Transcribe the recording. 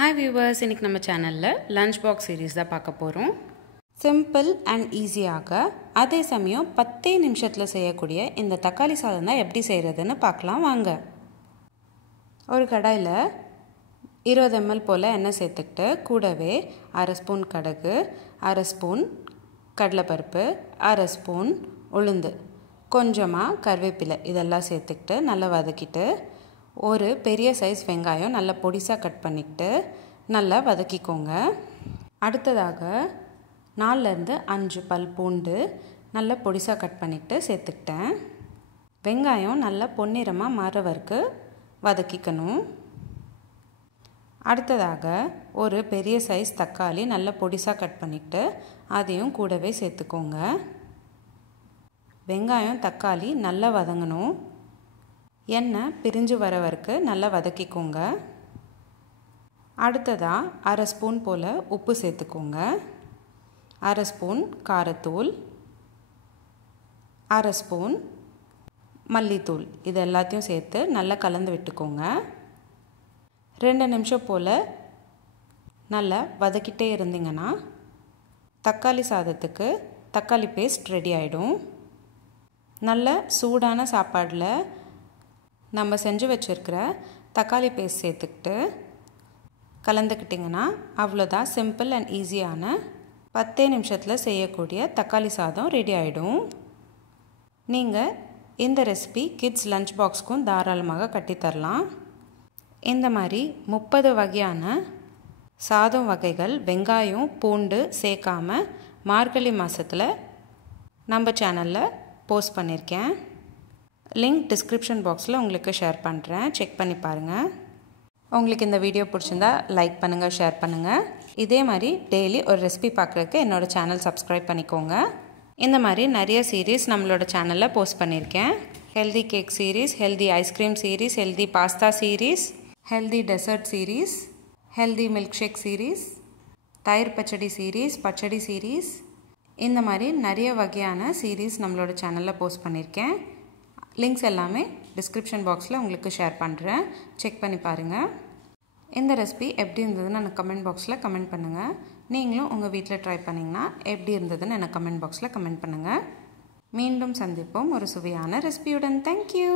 Hi viewers, இன்னைக்கு நம்ம சேனல்ல லஞ்ச் பாக்ஸ் சீரிஸ் தான் பார்க்க போறோம். சிம்பிள் அண்ட் ஈஸியாக அதே சமயம் 10 நிமிஷத்துல செய்யக்கூடிய இந்த தக்காளி சாதம் தான் எப்படி செய்யறதுன்னு பார்க்கலாம் வாங்க. ஒரு கடாயில 20 ml போல எண்ணெய் சேர்த்துக்கிட்டு கூடவே 1/2 ஸ்பூன் கடுகு, 1/2 ஸ்பூன் கடலைப்பருப்பு, 1/2 ஸ்பூன் உளுந்து, கொஞ்சமா கறிவேப்பிலை இதெல்லாம் சேர்த்துக்கிட்டு நல்லா வதக்கிட்டு ஒரு பெரிய சைஸ் வெங்காயம் நல்லா பொடிசா கட் பண்ணிட்டு நல்லா வதக்கிக்கோங்க. அடுத்ததாக 4 ல இருந்து 5 பல் பூண்டு நல்லா பொடிசா கட் பண்ணிட்டு சேர்த்துக்கிட்டேன். வெங்காயம் நல்லா பொன்னிறமா மாற வரைக்கும் வதக்கிக்கணும். அடுத்ததாக ஒரு பெரிய சைஸ் தக்காளி நல்லா பொடிசா கட் பண்ணிட்டு அதையும் கூடவே சேர்த்துக்கோங்க. வெங்காயம் தக்காளி நல்லா வதங்கணும். எண்ணெய் பிரிஞ்சு வர வரைக்கும் நல்லா வதக்கிக்கோங்க. அடுத்ததா 1/2 ஸ்பூன் போல உப்பு சேர்த்துக்கோங்க. 1/2 ஸ்பூன் காரத்தூள், 1/2 ஸ்பூன் மல்லித்தூள் இது எல்லாத்தையும் சேர்த்து நல்லா கலந்து விட்டுக்கோங்க. 2 நிமிஷம் போல நல்லா வதக்கிட்டே இருந்தீங்கன்னா தக்காளி சாதத்துக்கு தக்காளி பேஸ்ட் ரெடி ஆயிடும். நல்ல சூடான சாப்பாடில் நம்ம செஞ்சு வச்சிருக்கிற தக்காளி பேஸ்ட் சேர்த்துக்கிட்டு கலந்துக்கிட்டிங்கன்னா அவ்வளோதான். சிம்பிள் அண்ட் ஈஸியான 10 நிமிஷத்தில் செய்யக்கூடிய தக்காளி சாதம் ரெடி ஆகிடும். நீங்கள் இந்த ரெசிபி கிட்ஸ் லஞ்ச் பாக்ஸ்க்கும் தாராளமாக கட்டித்தரலாம். இந்த மாதிரி 30 வகையான சாதம் வகைகள் வெங்காயம் பூண்டு சேர்க்காம மார்கழி மாதத்தில் நம்ம சேனலில் போஸ்ட் பண்ணியிருக்கேன். லிங்க் டிஸ்கிரிப்ஷன் பாக்ஸில் உங்களுக்கு ஷேர் பண்ணுறேன், செக் பண்ணி பாருங்கள். உங்களுக்கு இந்த வீடியோ பிடிச்சிருந்தா லைக் பண்ணுங்கள், ஷேர் பண்ணுங்கள். இதே மாதிரி டெய்லி ஒரு ரெசிபி பார்க்குறதுக்கு என்னோடய சேனல் சப்ஸ்கிரைப் பண்ணிக்கோங்க. இந்த மாதிரி நிறைய சீரீஸ் நம்மளோட சேனலில் போஸ்ட் பண்ணியிருக்கேன். Healthy cake series, healthy ice cream series, healthy pasta series, healthy dessert series, healthy milkshake series, தயிர் பச்சடி சீரீஸ், பச்சடி சீரீஸ், இந்த மாதிரி நிறைய வகையான சீரீஸ் நம்மளோட சேனலில் போஸ்ட் பண்ணியிருக்கேன். லிங்க்ஸ் எல்லாமே டிஸ்கிரிப்ஷன் பாக்ஸில் உங்களுக்கு ஷேர் பண்ணுறேன், செக் பண்ணி பாருங்கள். இந்த ரெசிபி எப்படி இருந்ததுன்னு எனக்கு கமெண்ட் பாக்ஸில் கமெண்ட் பண்ணுங்கள். நீங்களும் உங்கள் வீட்டில் ட்ரை பண்ணிங்கன்னா எப்படி இருந்ததுன்னு எனக்கு கமெண்ட் பாக்ஸில் கமெண்ட் பண்ணுங்கள். மீண்டும் சந்திப்போம் ஒரு சுவையான ரெசிபியுடன். தேங்க்யூ.